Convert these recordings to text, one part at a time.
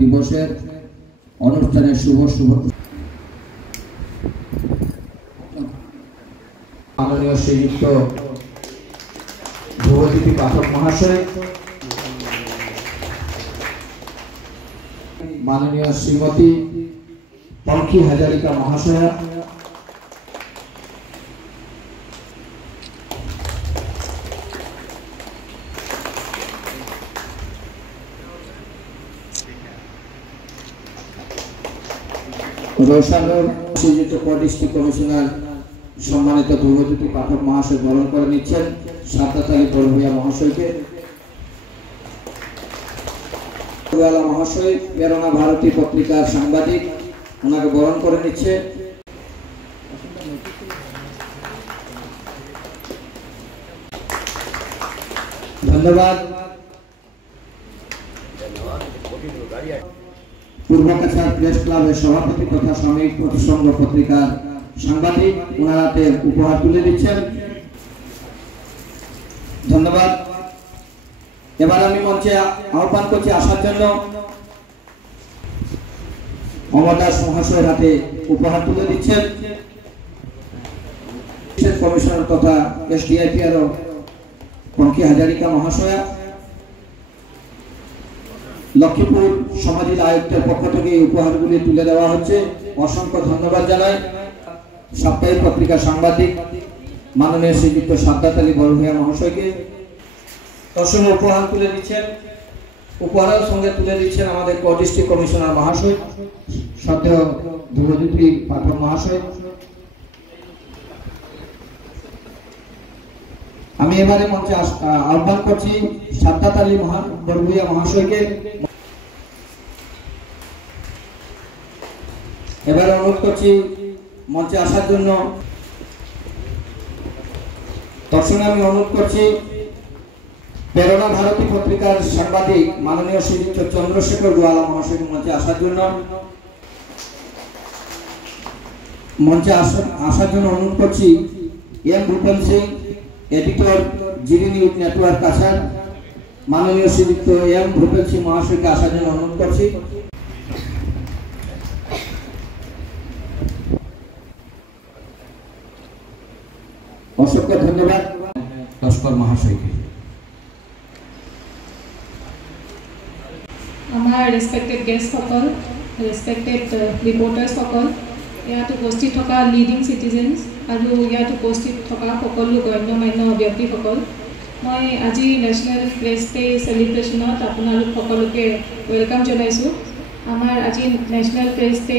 দিবসের অনুষ্ঠানের শুভ মাননীয় শ্রীযুক্ত ধ্রুবজ্যোতি পাঠক মহাশয়, মাননীয় শ্রীমতী পঙ্কি হাজারিকা মহাশয়া, রোশানোর শ্রীযুক্ত ডিস্ট্রিক্ট কমিশনার সম্মানিত ধ্রুবজ্যোতি পাঠক মহাশয় বরণ করে নিচ্ছেন সাদ্দাত আলী বড়ভূঁইয়া মহাশয়কে। মহাশয় প্রেরণা ভারতী পত্রিকার সাংবাদিক, ওনাকে বরণ করে নিচ্ছে। ধন্যবাদ। পূর্বকাছাড় প্রেস ক্লাবের সভাপতি তথা শ্রমিক প্রতিসংঘ পত্রিকার সাংবাদিক, ওনারা উপহার তুলে দিচ্ছেন। ধন্যবাদ। এবার আমি মঞ্চে আহ্বান করছি আসার জন্য অমর দাস মহাশয়ের হাতে উপহার তুলে দিচ্ছেন কমিশনার তথা এসডিআইপিআর পঙ্কি হাজারিকা মহাশয়া। লক্ষ্মীপুর সমাজিক আয়ুক্তের পক্ষ থেকে এই উপহারগুলি তুলে দেওয়া হচ্ছে। অসংখ্য ধন্যবাদ জানাই সাপ্তাহিক পত্রিকার সাংবাদিক মাননীয় শ্রীযুক্ত সাদ্দাত আলী বড়ভূঁইয়া মহাশয়কে। তার সঙ্গে উপহার তুলে দিচ্ছেন, উপহারের সঙ্গে তুলে দিচ্ছেন আমাদের ডিস্ট্রিক্ট কমিশনার মহাশয় শ্রদ্ধেয় ধ্রুবজ্যোতি পাঠক মহাশয়। আমি এবারে মঞ্চে আহ্বান করছি সাদ্দাত আলী বড়ভূঁইয়া মহাশয়কে। এবারে অনুরোধ করছি মঞ্চে আসার জন্য। তার সঙ্গে আমি অনুরোধ করছি প্রেরণা ভারতী পত্রিকার সাংবাদিক মাননীয় শ্রীযুক্ত চন্দ্রশেখর গোয়ালা মহাশয় মঞ্চে আসার জন্য। মঞ্চে আসার জন্য অনুরোধ করছি M Bhupen Singh, editor GD news network Cachar, মাননীয় শ্রীযুক্ত এম ভূপেন সিং মহাশয়কে আসার জন্য অনুরোধ করছি। অসংখ্য ধন্যবাদ লস্কর মহাশয়কে। আমার রেসপেক্টেড গেস্ট সকল, রেসপেক্টেড ৰিপৰ্টাৰ্ছ সকল, ইয়াত উপস্থিত থকা লিডিং চিটিজেন্স আৰু ইয়াত উপস্থিত থকা সকলো গণ্যমান্য ব্যক্তিসকল, মই আজি নেশ্যনেল প্ৰেছ ডে চেলিব্ৰেশ্যনত আপোনালোক সকলোকে ৱেলকাম জনাইছোঁ। আমাৰ আজি নেশ্যনেল প্ৰেছ ডে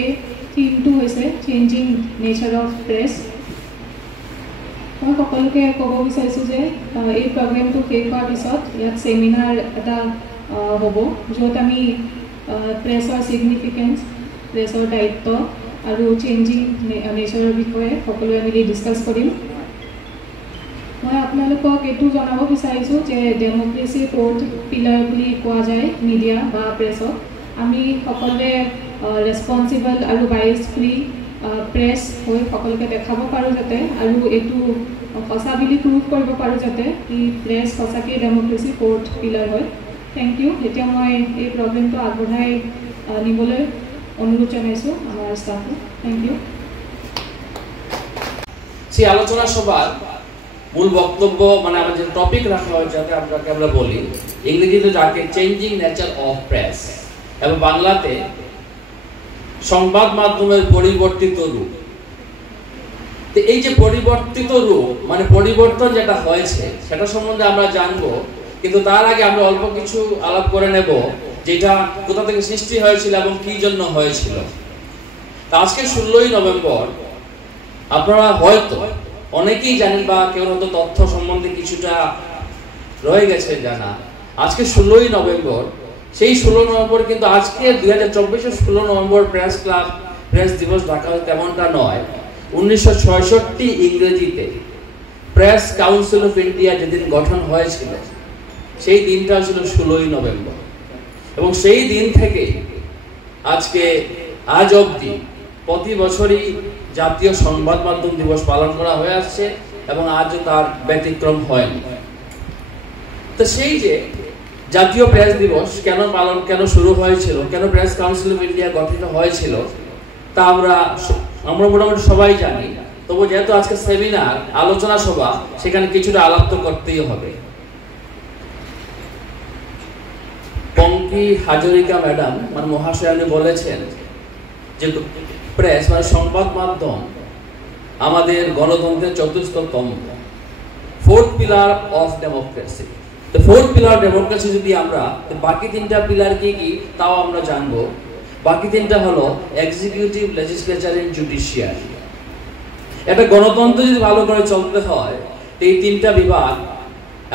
থিমটো হৈছে চেঞ্জিং নেচাৰ অফ প্ৰেছ। মই সকলোকে ক'ব বিচাৰিছোঁ যে এই প্ৰগ্ৰেমটো শেষ হোৱাৰ পিছত ইয়াত ছেমিনাৰ এটা হ'ব, য'ত আমি প্ৰেছৰ ছিগনিফিকেঞ্চ, প্ৰেছৰ দায়িত্ব আৰু চেঞ্জিং নেচাৰৰ বিষয়ে সকলোৱে মিলি ডিছকাছ কৰিম। মই আপোনালোকক এইটো জনাব বিচাৰিছোঁ যে ডেম'ক্ৰেচিৰ ফ'ৰ্থ পিলাৰ বুলি কোৱা যায় মিডিয়া বা প্ৰেছক। আমি সকলোৱে ৰেছপনচিবল আৰু বায়েছ ফ্ৰী প্ৰেছ হৈ সকলোকে দেখাব পাৰোঁ যাতে, আৰু এইটো সঁচা বুলি প্ৰুভ কৰিব পাৰোঁ যাতে ই প্ৰেছ সঁচাকৈ ডেম'ক্ৰেচিৰ ফ'ৰ্থ পিলাৰ হয়। Thank you. এতিয়া মই এই প্ৰগ্ৰেমটো আগবঢ়াই নিবলৈ অনুৰোধ জানাইছোঁ আমাৰ ষ্টাফক। Thank you. সেই আলোচনা সভার মূল বক্তব্য মানে আমার যে টপিক রাখা হয় যাতে আমরা বলি ইংরেজিতে যাকে চেঞ্জিং নেচার অফ প্রেস এবং বাংলাতে সংবাদ মাধ্যমের পরিবর্তিত রূপ। তো এই যে পরিবর্তিত রূপ মানে পরিবর্তন যেটা হয়েছে সেটা সম্বন্ধে আমরা জানবো, কিন্তু তার আগে আমরা অল্প কিছু আলাপ করে নেব যেটা কোথা থেকে সৃষ্টি হয়েছিল এবং কি জন্য হয়েছিল। তা আজকে 16ই নভেম্বর আপনারা হয়তো অনেকেই জানেন বা কেউ হয়তো তথ্য সম্বন্ধে কিছুটা রয়ে গেছে জানা। আজকে 16ই নভেম্বর, সেই 16 নভেম্বর কিন্তু আজকে 2024-এর 16 নভেম্বর প্রেস ক্লাব প্রেস দিবস ডাকা হয় তেমনটা নয়। 1966 ইংরেজিতে প্রেস কাউন্সিল অফ ইন্ডিয়া যেদিন গঠন হয়েছিল সেই দিনটা ছিল 16ই নভেম্বর, এবং সেই দিন থেকে আজকে আজ অবধি প্রতি বছরই জাতীয় সংবাদ মাধ্যম দিবস পালন করা হয়ে আসছে এবং আজও তার ব্যতিক্রম হয়নি। তো সেই যে জাতীয় প্রেস দিবস কেন শুরু হয়েছিল, কেন প্রেস কাউন্সিল অফ ইন্ডিয়া গঠিত হয়েছিল তা আমরা মোটামুটি সবাই জানি। তবু যেহেতু আজকে সেমিনার, আলোচনা সভা, সেখানে কিছুটা আলাপ তো করতেই হবে। পঙ্কি হাজরিকা ম্যাডাম মানে মহাশয়ানী বলেছেন যে প্রেস মানে সংবাদ মাধ্যম আমাদের গণতন্ত্রের চতুর্থতম, ফোর্থ পিলার অফ ডেমোক্রেসি। তো ফোর্থ পিলার ডেমোক্রেসি যদি আমরা, বাকি তিনটা পিলার কি কি তাও আমরা জানবো। বাকি তিনটা হলো এক্সিকিউটিভ, লেজিসলেচার এন্ড জুডিশিয়ারি। একটা গণতন্ত্র যদি ভালো করে চলতে হয় এই তিনটা বিভাগ,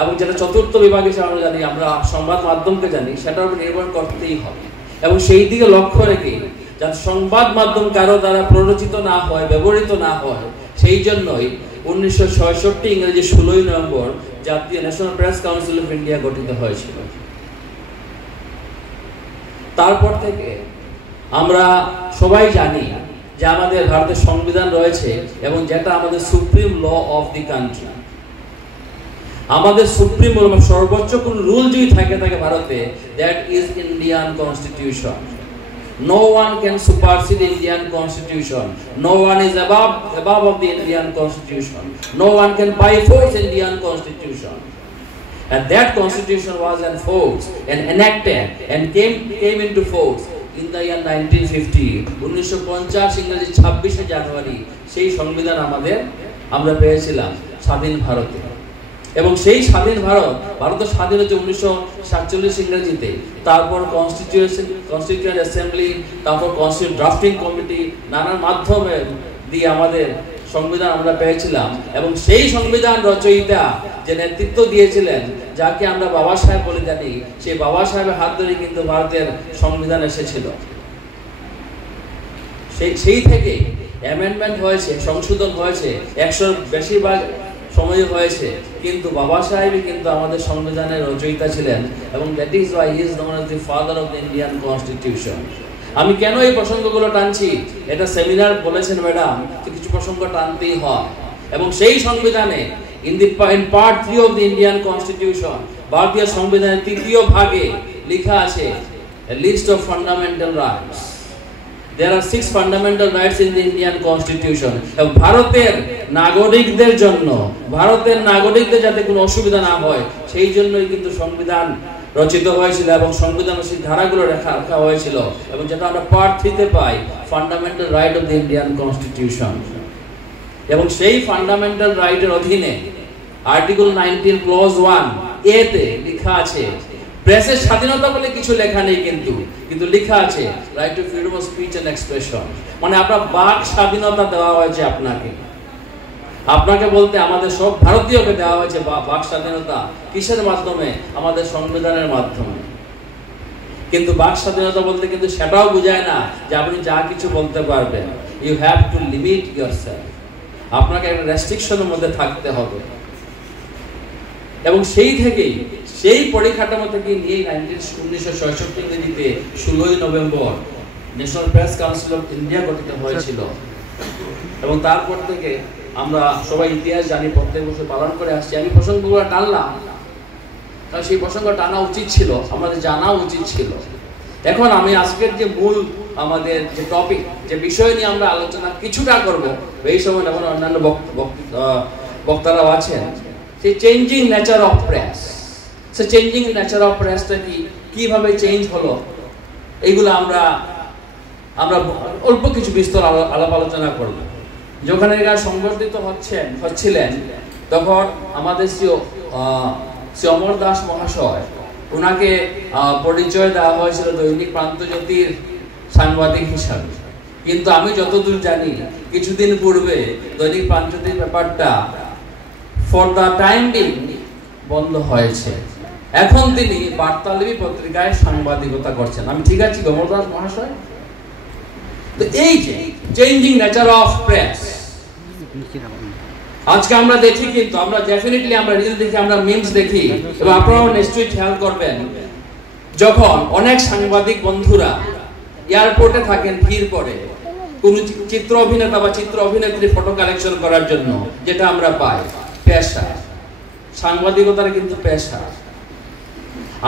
এবং যেটা চতুর্থ বিভাগ হিসেবে আমরা জানি, আমরা সংবাদ মাধ্যমকে জানি, সেটার উপর নির্ভর করতেই হবে। এবং সেই দিকে লক্ষ্য রেখে যাতে সংবাদ মাধ্যম কারো দ্বারা প্ররোচিত না হয়, ব্যবহৃত না হয়, সেই জন্যই 1966 ইংরেজি 16 নভেম্বর জাতীয় national press council of India গঠিত হয়েছিল। তারপর থেকে আমরা সবাই জানি যে আমাদের ভারতের সংবিধান রয়েছে এবং যেটা আমাদের supreme law of the country. আমাদের সুপ্রিম সর্বোচ্চ কোন রুল যদি থাকে ভারতে, that is Indian constitution. No one can supersede Indian constitution. No one is above of the Indian constitution. No one can by force Indian constitution. And that constitution was enforced and enacted and came into force in the year 1950. 1950 ইংরেজি 26 জানুয়ারি সেই সংবিধান আমরা পেয়েছিলাম স্বাধীন ভারতে। এবং সেই স্বাধীন ভারত স্বাধীন হচ্ছে 1947 ইংরেজিতে। তারপর কনস্টিটিউয়েন্ট অ্যাসেম্বলি, তারপর কনস্টিটিউশন ড্রাফটিং কমিটি, নানান মাধ্যমে দিয়ে আমাদের সংবিধান আমরা পেয়েছিলাম। এবং সেই সংবিধান রচয়িতা যে নেতৃত্ব দিয়েছিলেন, যাকে আমরা বাবা সাহেব বলে জানি, সেই বাবা সাহেবের হাত ধরে কিন্তু ভারতের সংবিধান এসেছিল। সেই থেকে অ্যামেন্ডমেন্ট হয়েছে, সংশোধন হয়েছে, 100 বেশিরভাগ সময় হয়েছে, কিন্তু বাবা সাহেবই কিন্তু আমাদের সংবিধানের রচয়িতা ছিলেন। এবং that is why he is known as the father of the Indian constitution. আমি কেন এই প্রসঙ্গগুলো টানছি, এটা সেমিনার বলেছেন ম্যাডাম, কিছু প্রসঙ্গ টানতেই হয়। এবং সেই সংবিধানে in part 3 of the Indian constitution, ভারতীয় সংবিধানের 3য় ভাগে লেখা আছে a list of fundamental rights. There are 6 fundamental rights in the Indian Constitution. ভারতের নাগরিকদের জন্য, ভারতের নাগরিকদের যাতে কোনো অসুবিধা না হয়, সেই জন্যই কিন্তু সংবিধান রচিত হয়েছিল এবং সংবিধানের সেই ধারাগুলো রাখা হয়েছিল। এবং যেটা আমরা পার্ট 3-তে পাই, fundamental right of the Indian constitution. এবং সেই ফান্ডামেন্টাল রাইটের অধীনে আর্টিকেল 19 ক্লজ 1 এতে লেখা আছে, প্রেসের স্বাধীনতা বলে কিছু লেখা নেই, কিন্তু লেখা আছে right to freedom of speech and expression. মানে আপনার বাক স্বাধীনতা দেওয়া হয়েছে আপনাকে বলতে আমাদের সব ভারতীয়কে দেওয়া হয়েছে বাক স্বাধীনতা। কিসের মাধ্যমে? আমাদের সংবিধানের মাধ্যমে। কিন্তু বাক স্বাধীনতা বলতে কিন্তু সেটাও বোঝায় না যে আপনি যা কিছু বলতে পারবেন। You have to limit yourself. আপনাকে একটা রেস্ট্রিকশনের মধ্যে থাকতে হবে। এবং সেই পরিকাঠামো থেকে নিয়ে 1966 ইংরেজিতে 16 November national press council of India গঠিত হয়েছিল। এবং তারপর থেকে আমরা সবাই ইতিহাস জানি, প্রত্যেক বছর পালন করে আসছি। আমি প্রসঙ্গগুলো টানলাম, কারণ সেই প্রসঙ্গ টানা উচিত ছিল, আমাদের জানা উচিত ছিল। এখন আমি আজকের যে মূল আমাদের যে টপিক, যে বিষয় নিয়ে আমরা আলোচনা কিছুটা করব, এই সময় এখন অন্যান্য বক্তারাও আছেন, সেই চেঞ্জিং নেচার অফ প্রেস। সে চেঞ্জিং নেচার অফ প্রেসটা কিভাবে চেঞ্জ হলো, এইগুলো আমরা অল্প কিছু বিস্তর আলাপ আলোচনা করব। যখন এরা সংগঠিত হচ্ছিলেন, তখন আমাদের শ্রী অমর দাস মহাশয়, ওনাকে পরিচয় দেওয়া হয়েছিল দৈনিক প্রান্তজ্যোতির সাংবাদিক হিসাবে। কিন্তু আমি যতদূর জানি, কিছুদিন পূর্বে দৈনিক প্রান্তজ্যোতির ব্যাপারটা ফর দ্য টাইম বিং বন্ধ হয়েছে। এখন তিনি বার্তালিপি পত্রিকায় সাংবাদিকতা করছেন। আমি ঠিক আছি অমর দাস মহাশয়? তো এই যে চেঞ্জিং নেচার অফ প্রেস, আজকে আমরা দেখি, কিন্তু আমরা ডেফিনেটলি আমরা রিল দেখি, আমরা মিমস দেখি, এবং আপনারাও নিশ্চয়ই খেয়াল করবেন, যখন অনেক সাংবাদিক বন্ধুরা এয়ারপোর্টে থাকেন ভিড় করে কোন চিত্র অভিনেতা বা চিত্র অভিনেত্রী ফটো কালেকশন করার জন্য, যেটা আমরা পাই পেশা, সাংবাদিকতার কিন্তু পেশা।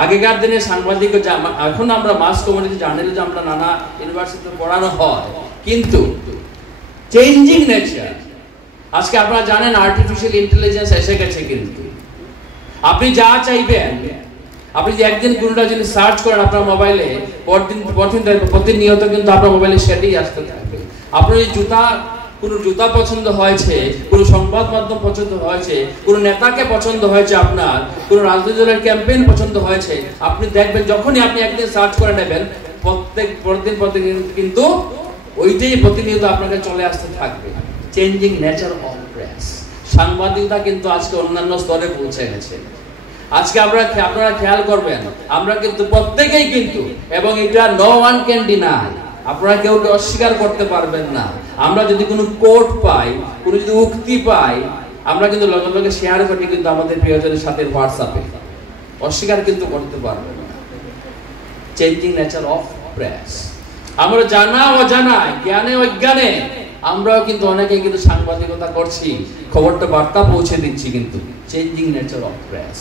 আগেকার দিনে সাংবাদিক, এখন আমরা মাস কমিউনিটি জার্নালিজম আমরা নানা ইউনিভার্সিটিতে পড়ানো হয়, কিন্তু চেঞ্জিং নেচার, আজকে আপনারা জানেন আর্টিফিশিয়াল ইন্টেলিজেন্স এসে গেছে। কিন্তু আপনি যা চাইবেন, আপনি যে একদিন কোনটা যদি সার্চ করেন আপনার মোবাইলে, প্রতিনিয়ত কিন্তু আপনার মোবাইলে সেটাই আসতে থাকবে। আপনার এই কোনো জুতা পছন্দ হয়েছে, কোনো সংবাদ মাধ্যম পছন্দ হয়েছে, কোনো নেতাকে পছন্দ হয়েছে, আপনার কোনো রাজনৈতিক দলের ক্যাম্পেইন পছন্দ হয়েছে, আপনি দেখবেন যখনই আপনি একদিন সার্চ করে নেবেন, প্রতিদিন কিন্তু ওইটাই প্রতিনিয়ত আপনাকে চলে আসতে থাকবে। চেঞ্জিং নেচার অফ প্রেস, সাংবাদিকতা কিন্তু আজকে অন্যান্য স্তরে পৌঁছে গেছে। আজকে আপনারা খেয়াল করবেন, আমরা কিন্তু প্রত্যেকেই কিন্তু, এবং এটা নো ওয়ান ক্যান ডিনাই, আপনারা কেউ অস্বীকার করতে পারবেন না, আমরা যদি কোনো কোট পাই, কোনো যদি উক্তি পাই, আমরা কিন্তু লগে লগে শেয়ার করি কিন্তু আমাদের প্রিয়জনের সাথে হোয়াটসঅ্যাপে, অস্বীকার কিন্তু করতে পারবেন না। চেঞ্জিং নেচার অফ প্রেস, আমরা জানা অজানা, জ্ঞানে অজ্ঞানে আমরাও কিন্তু অনেকেই কিন্তু সাংবাদিকতা করছি, খবরটা বার্তা পৌঁছে দিচ্ছি, কিন্তু চেঞ্জিং নেচার অফ প্রেস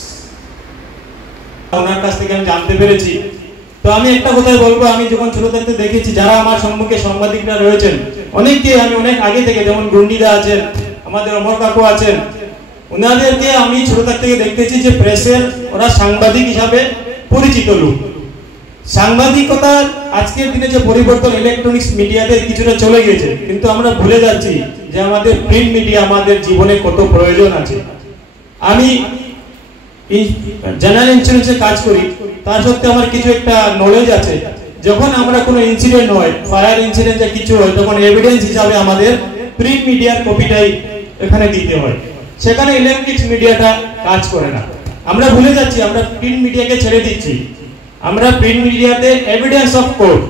ওনার কাছ থেকে আমি জানতে পেরেছি। তো আমি একটা কথাই বলবো, আমি যখন ছোট থাকতে দেখেছি যারা আমার সম্মুখে সাংবাদিকরা রয়েছেন, অনেককে আমি অনেক আগে থেকে, যেমন গুন্ডিদা আছেন, আমাদের অমর কাকু আছেন, ওনাদেরকে আমি ছোট থাকতে দেখতেছি যে প্রেসের ওরা সাংবাদিক হিসাবে পরিচিত লোক। সাংবাদিকতার আজকের দিনে যে পরিবর্তন ইলেকট্রনিক্স মিডিয়াতে কিছুটা চলে গেছে, কিন্তু আমরা ভুলে যাচ্ছি যে আমাদের প্রিন্ট মিডিয়া আমাদের জীবনে কত প্রয়োজন আছে। আমি জেনারেল ইন্স্যুরেন্সে কাজ করি, তার সত্ত্বেও আমার কিছু একটা নলেজ আছে। যখন আমরা কোনো ইনসিডেন্ট হয়, ফায়ার ইনসিডেন্ট যে কিছু হয়, তখন এভিডেন্স হিসাবে আমাদের প্রিন্ট মিডিয়ার কপিটাই এখানে দিতে হয়, সেখানে ইলেকট্রিক্স মিডিয়াটা কাজ করে না। আমরা ভুলে যাচ্ছি, আমরা প্রিন্ট মিডিয়াকে ছেড়ে দিচ্ছি। আমরা প্রিন্ট মিডিয়াতে এভিডেন্স অফ কোর্ট,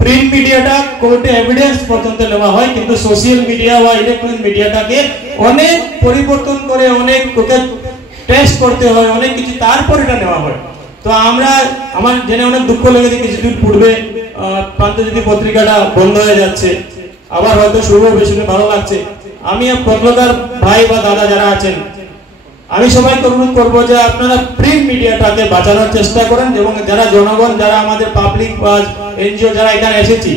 প্রিন্ট মিডিয়াটা কোর্টে এভিডেন্স পর্যন্ত নেওয়া হয়, কিন্তু সোশ্যাল মিডিয়া বা ইলেকট্রনিক মিডিয়াটাকে অনেক পরিবর্তন করে, অনেক টেস্ট করতে হয়, অনেক কিছু, তারপর এটা নেওয়া হয়। তো আমার জেনে অনেক দুঃখ লেগেছে, কিছুদিন পূর্বে প্রান্তজ্যোতি পত্রিকাটা বন্ধ হয়ে যাচ্ছে, আবার হয়তো শুরু হবে, শুনে ভালো লাগছে। আমি পত্রকার ভাই বা দাদা যারা আছেন, আমি সবাইকে অনুরোধ করবো যে আপনারা প্রিন্ট মিডিয়াটাকে বাঁচানোর চেষ্টা করেন, এবং যারা জনগণ, যারা আমাদের পাবলিক বা এনজিও যারা এখানে এসেছি,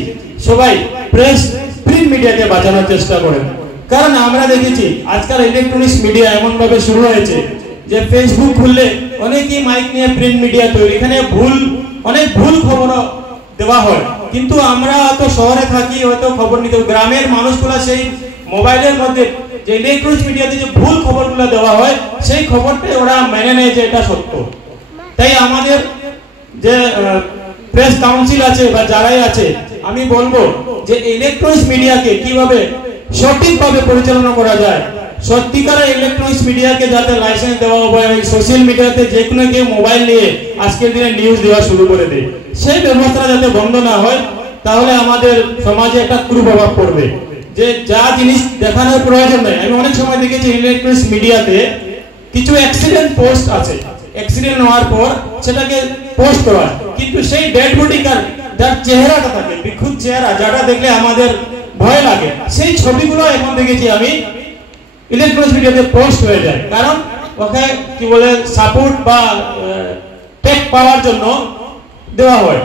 সবাই প্রিন্ট মিডিয়াকে বাঁচানোর চেষ্টা করেন। কারণ আমরা দেখেছি আজকাল ইলেকট্রনিক্স মিডিয়া এমন ভাবে শুরু হয়েছে যে ফেসবুক খুললে অনেকেই মাইক নিয়ে প্রিন্ট মিডিয়া তৈরি, এখানে অনেক ভুল খবর দেওয়া হয়। কিন্তু আমরা হয়তো শহরে থাকি, হয়তো খবর নিতে, গ্রামের মানুষগুলো সেই মোবাইলের মধ্যে যে ইলেকট্রনিক্স মিডিয়াতে যে ভুল খবরগুলো দেওয়া হয়, সেই খবরটাই ওরা মেনে নেয় যে এটা সত্য। তাই আমাদের যে প্রেস কাউন্সিল আছে বা যারাই আছে, আমি বলবো যে ইলেকট্রনিক্স মিডিয়াকে কিভাবে সঠিকভাবে পরিচালনা করা যায়, সত্যিকারের ইলেকট্রনিক্স মিডিয়াকে যাতে লাইসেন্স দেওয়া হবে, সোশ্যাল মিডিয়াতে যে কোনো কেউ মোবাইল নিয়ে আজকের দিনে নিউজ দেওয়া শুরু করে দেয়, সেই ব্যবস্থা যাতে বন্ধ না হয়, তাহলে আমাদের সমাজে একটা কুপ্রভাব পড়বে। যে যা জিনিস দেখানোর প্রয়োজন নেই, আমি অনেক সময় দেখেছি ইলেকট্রনিক্স মিডিয়াতে কিছু অ্যাক্সিডেন্ট পোস্ট আছে, অ্যাক্সিডেন্ট হওয়ার পর সেটাকে পোস্ট করা, কিন্তু সেই ডেড বডিকার যার চেহারাটা থাকে, বিক্ষুব্ধ চেহারা, যেটা দেখলে আমাদের ভয় লাগে, সেই ছবিগুলো এখন দেখেছি আমি ইলেকট্রনিক্স মিডিয়াতে পোস্ট হয়ে যায়। কারণ ওখানে কি বলে সাপোর্ট বা টেক পাওয়ার জন্য দেওয়া হয়।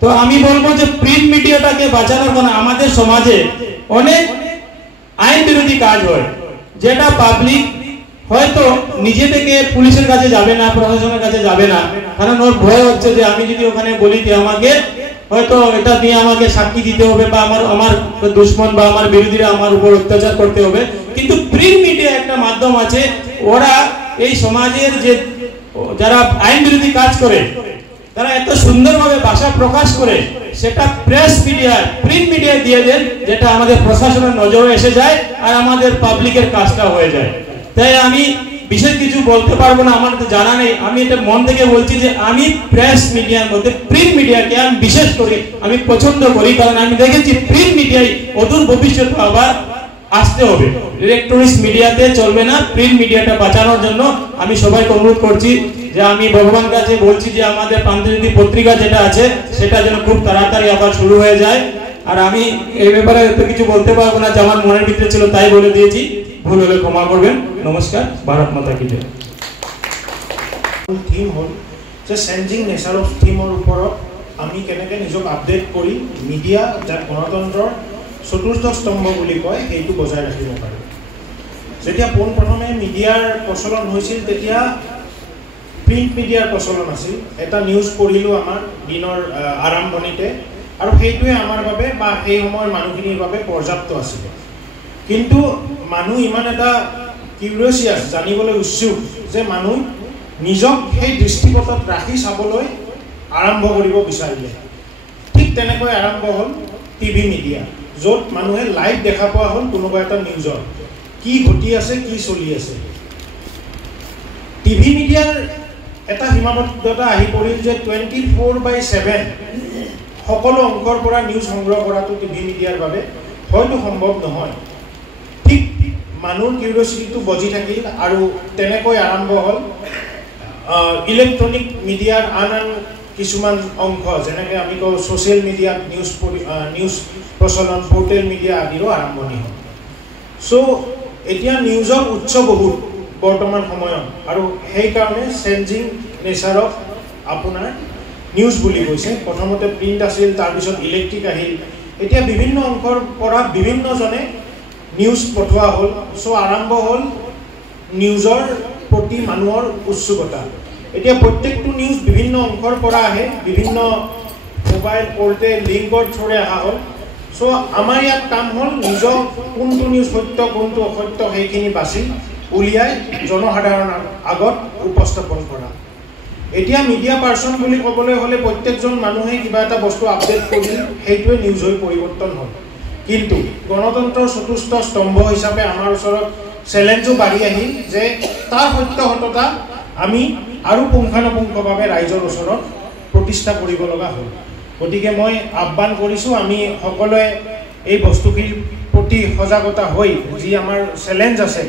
তো আমি বলবো যে প্রিন্ট মিডিয়াটাকে বাঁচানোর জন্য আমাদের সমাজে অনেক আইন বিরোধী কাজ হয়, যেটা পাবলিক হয়তো নিজে থেকে পুলিশের কাছে যাবে না, প্রশাসনের কাছে যাবে না, কারণ ওর ভয় হচ্ছে যে আমি যদি ওখানে বলি যে আমাকে হয়তো এটা নিয়ে আমাকে সাক্ষী দিতে হবে, বা আমার দুশ্মন বা আমার বিরোধীরা আমার উপর অত্যাচার করতে হবে। কিন্তু প্রিন্ট মিডিয়া একটা মাধ্যম আছে, ওরা এই সমাজের যে যারা আইন বিরোধী কাজ করে, তারা এত সুন্দরভাবে ভাষা প্রকাশ করে, সেটা প্রেস মিডিয়া, প্রিন্ট মিডিয়া দিয়ে দেন, যেটা আমাদের প্রশাসনের নজরে এসে যায় আর আমাদের পাবলিকের কাজটা হয়ে যায়। তাই আমি বিশেষ কিছু বলতে পারবো না, আমার তো জানা নেই, আমি এটা মন থেকে বলছি যে আমি প্রেস মিডিয়ার মধ্যে প্রিন্ট মিডিয়াকে আমি বিশেষ করে আমি পছন্দ করি, কারণ আমি দেখেছি প্রিন্ট মিডিয়ায় অদূর ভবিষ্যতে আবার আসতে হবে, ইলেকট্রনিক্স মিডিয়াতে চলবে না। প্রিন্ট মিডিয়াটা বাঁচানোর জন্য আমি সবাইকে অনুরোধ করছি যে আমি ভগবান কাছে বলছি যে আমাদের প্রান্তজ্যোতি পত্রিকা যেটা আছে সেটা যেন খুব তাড়াতাড়ি আবার শুরু হয়ে যায়। আর আমি এই ব্যাপারে এত কিছু বলতে পারবো না, যে আমার মনের ভিতরে ছিল তাই বলে দিয়েছি, ভুল হলে ক্ষমা করবেন। নমস্কার, ভারত মাতা কি জয়। থিম হল যে চেঞ্জিং নেচাৰ অফ থিমৰ ওপৰত আমি কেনেকৈ নিজক আপডেট কৰি মিডিয়া যাক গণতন্ত্ৰৰ চতুৰ্থ স্তম্ভ বুলি কয় সেইটো বজাই ৰাখিব পাৰোঁ। যেতিয়া পোনপ্ৰথমে মিডিয়াৰ প্ৰচলন হৈছিল তেতিয়া প্ৰিণ্ট মিডিয়াৰ প্ৰচলন আছিল। এটা নিউজ পঢ়িলোঁ আমাৰ দিনৰ আৰম্ভণিতে, আৰু সেইটোৱে আমাৰ বাবে বা সেই সময়ৰ মানুহখিনিৰ বাবে পৰ্যাপ্ত আছিলে। কিন্তু মানুহ ইমান এটা কিউৰিয়াছ, জানিবলৈ উৎসুক যে মানুহ নিজক সেই দৃষ্টিপথত ৰাখি চাবলৈ আৰম্ভ কৰিব বিচাৰিলে। ঠিক তেনেকৈ আৰম্ভ হ'ল টিভি মিডিয়া, য'ত মানুহে লাইভ দেখা পোৱা হ'ল কোনোবা এটা নিউজৰ কি ঘটি আছে, কি চলি আছে। টিভি মিডিয়াৰ এটা সীমাবদ্ধতা আহি পৰিল যে 24/7 সকলো অংকৰ পৰা নিউজ সংগ্ৰহ কৰাটো টিভি মিডিয়াৰ বাবে হয়তো সম্ভৱ নহয়। ঠিক মানুহৰ কিউৰিয়চিটিটো বজি থাকিল, আৰু তেনেকৈ আৰম্ভ হ'ল ইলেক্ট্ৰনিক মিডিয়াৰ আন কিছুমান অংশ, যেনেকৈ আমি কওঁ ছ'চিয়েল মিডিয়াত নিউজ প্ৰচলন, পৰ্টেল মিডিয়া আদিৰো আৰম্ভণি হ'ল। চ' এতিয়া নিউজৰ উৎস বহুত বৰ্তমান সময়ত, আৰু সেইকাৰণে চেঞ্জিং নেচাৰ অফ আপোনাৰ নিউজ বুলি কৈছে। প্ৰথমতে প্ৰিণ্ট আছিল, তাৰপিছত ইলেক্ট্ৰিক আহিল, এতিয়া বিভিন্ন অংশৰ পৰা বিভিন্নজনে নিউজ পঠোৱা হ'ল। চ' আৰম্ভ হ'ল নিউজৰ প্ৰতি মানুহৰ উৎসুকতা। এতিয়া প্ৰত্যেকটো নিউজ বিভিন্ন অংশৰ পৰা আহে, বিভিন্ন মোবাইল পৰ্টেল লিংকৰ থ্ৰুৰে অহা হ'ল। চ' আমাৰ ইয়াত কাম হ'ল নিজক কোনটো নিউজ সত্য কোনটো অসত্য সেইখিনি বাছি উলিয়াই জনসাধাৰণৰ আগত উপস্থাপন কৰা। এতিয়া মিডিয়া পাৰ্চন বুলি ক'বলৈ হ'লে প্ৰত্যেকজন মানুহে কিবা এটা বস্তু আপডেট কৰি সেইটোৱে নিউজ হৈ পৰিৱৰ্তন হ'ল। কিন্তু গণতন্ত্ৰৰ চতুৰ্থ স্তম্ভ হিচাপে আমাৰ ওচৰত চেলেঞ্জো বাঢ়ি আহিল যে তাৰ সত্যসত্যতা আমি আৰু পুংখানুপুংখভাৱে ৰাইজৰ ওচৰত প্ৰতিষ্ঠা কৰিব লগা হ'ল। গতিকে মই আহ্বান কৰিছোঁ আমি সকলোৱে এই বস্তুখিনিৰ প্ৰতি সজাগতা হৈ যি আমাৰ চেলেঞ্জ আছে,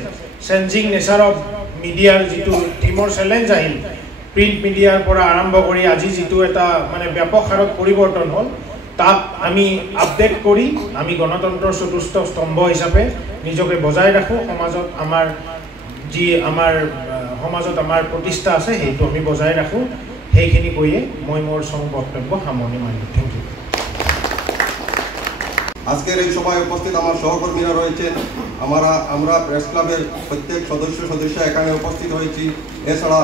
চেঞ্জিং নেচাৰ অফ মিডিয়াৰ যিটো থিমৰ চেলেঞ্জ আহিল, প্ৰিণ্ট মিডিয়াৰ পৰা আৰম্ভ কৰি আজি যিটো এটা মানে ব্যাপক হাৰত পৰিৱৰ্তন হ'ল, তাক আমি আপডেট কৰি আমি গণতন্ত্ৰৰ চতুৰ্থ স্তম্ভ হিচাপে নিজকে বজাই ৰাখোঁ। সমাজত আমাৰ সমাজত আমাৰ প্ৰতিষ্ঠা আছে সেইটো আমি বজাই ৰাখোঁ। সেইখিনি কৈয়ে মই মোৰ বক্তব্য সামৰণি মাৰিলোঁ। Thank you. আজকের এই সভায় উপস্থিত আমার সহকর্মীরা রয়েছেন, আমরা প্রেস ক্লাবের প্রত্যেক সদস্য এখানে উপস্থিত হয়েছি। এছাড়া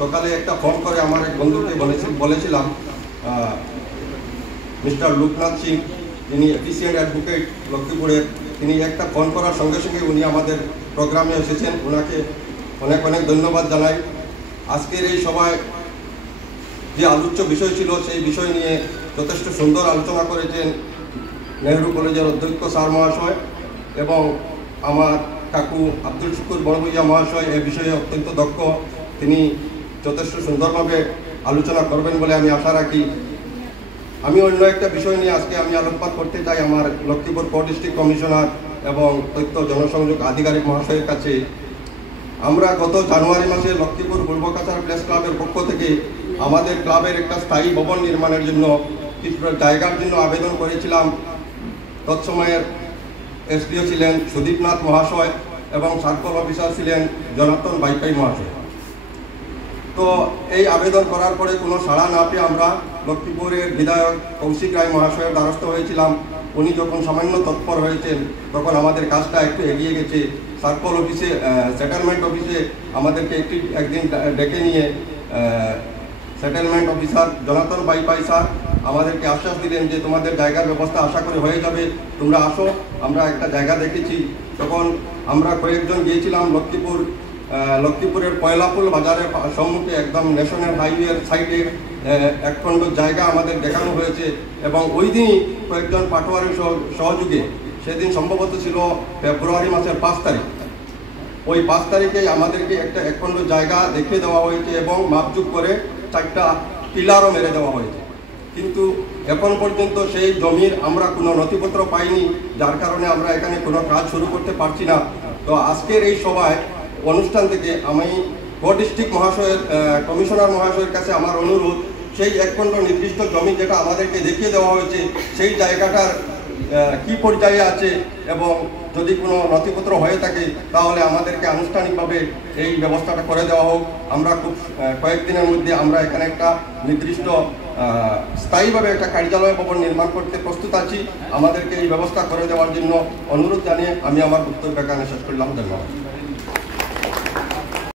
সকালে একটা ফোন করে আমার এক বন্ধুকে বলেছিলাম, মিস্টার লোকনাথ সিং, তিনি এফিসিয়েন্ট অ্যাডভোকেট লক্ষ্মীপুরের, তিনি একটা ফোন করার সঙ্গে সঙ্গে উনি আমাদের প্রোগ্রামে এসেছেন। ওনাকে অনেক অনেক ধন্যবাদ জানাই। আজকের এই সভায় যে আলোচ্য বিষয় ছিল সেই বিষয় নিয়ে যথেষ্ট সুন্দর আলোচনা করেছেন নেহরু কলেজের অধ্যক্ষ স্যার মহাশয় এবং আমার কাকু আব্দুল শুকুর বড়ভূঁইয়া মহাশয়। এই বিষয়ে অত্যন্ত দক্ষ, তিনি যথেষ্ট সুন্দরভাবে আলোচনা করবেন বলে আমি আশা রাখি। আমি অন্য একটা বিষয় নিয়ে আজকে আমি আলোকপাত করতে চাই আমার লক্ষ্মীপুর কো ডিস্ট্রিক্ট কমিশনার এবং তথ্য জনসংযোগ আধিকারিক মহাশয়ের কাছে। আমরা গত জানুয়ারি মাসে লক্ষ্মীপুর পূর্বকাছার প্রেস ক্লাবের পক্ষ থেকে আমাদের ক্লাবের একটা স্থায়ী ভবন নির্মাণের জন্য কিছুটা জায়গার জন্য আবেদন করেছিলাম। তৎসময়ের এসডিও ছিলেন সুদীপনাথ মহাশয় এবং সার্কল অফিসার ছিলেন জনার্দন বাইপাই মহাশয়। তো এই আবেদন করার পরে কোনো সাড়া না পেয়ে আমরা লক্ষ্মীপুরের বিধায়ক কৌশিক রায় মহাশয়ের দ্বারস্থ হয়েছিলাম। উনি যখন সামান্য তৎপর হয়েছেন তখন আমাদের কাজটা একটু এগিয়ে গেছে। সার্কল অফিসে সেটেলমেন্ট অফিসে আমাদেরকে একদিন ডেকে নিয়ে সেটেলমেন্ট অফিসার জনার্দন বাইপাই স্যার আমাদেরকে আশ্বাস দিলেন যে তোমাদের জায়গার ব্যবস্থা আশা করে হয়ে যাবে, তোমরা আসো, আমরা একটা জায়গা দেখেছি। তখন আমরা কয়েকজন গিয়েছিলাম লক্ষ্মীপুরের পয়লাপুল বাজারের সম্মুখে একদম ন্যাশনাল হাইওয়ের সাইডে এক খণ্ড জায়গা আমাদের দেখানো হয়েছে এবং ওই দিনই কয়েকজন পাটোয়ারির সহযোগে, সেদিন সম্ভবত ছিল ফেব্রুয়ারি মাসের 5 তারিখ, ওই 5 তারিখে আমাদেরকে একটা এক খণ্ড জায়গা দেখিয়ে দেওয়া হয়েছে এবং মাপজুপ করে 4টা পিলারও মেরে দেওয়া হয়েছে। কিন্তু এখন পর্যন্ত সেই জমির আমরা কোনো নথিপত্র পাইনি, যার কারণে আমরা এখানে কোনো কাজ শুরু করতে পারছি না। তো আজকের এই সভায় অনুষ্ঠান থেকে আমি কো ডিস্ট্রিক্ট কমিশনার মহাশয়ের কাছে আমার অনুরোধ, সেই এক খণ্ড নির্দিষ্ট জমি যেটা আমাদেরকে দেখিয়ে দেওয়া হয়েছে সেই জায়গাটার কি পর্যায়ে আছে এবং যদি কোনো নথিপত্র হয়ে থাকে তাহলে আমাদেরকে আনুষ্ঠানিকভাবে এই ব্যবস্থাটা করে দেওয়া হোক। আমরা খুব কয়েকদিনের মধ্যে আমরা এখানে একটা নির্দিষ্ট স্থায়ীভাবে একটা কার্যালয় ভবন নির্মাণ করতে প্রস্তুত আছি। আমাদেরকে এই ব্যবস্থা করে দেওয়ার জন্য অনুরোধ জানিয়ে আমি আমার বক্তব্য এখানে শেষ করলাম। ধন্যবাদ।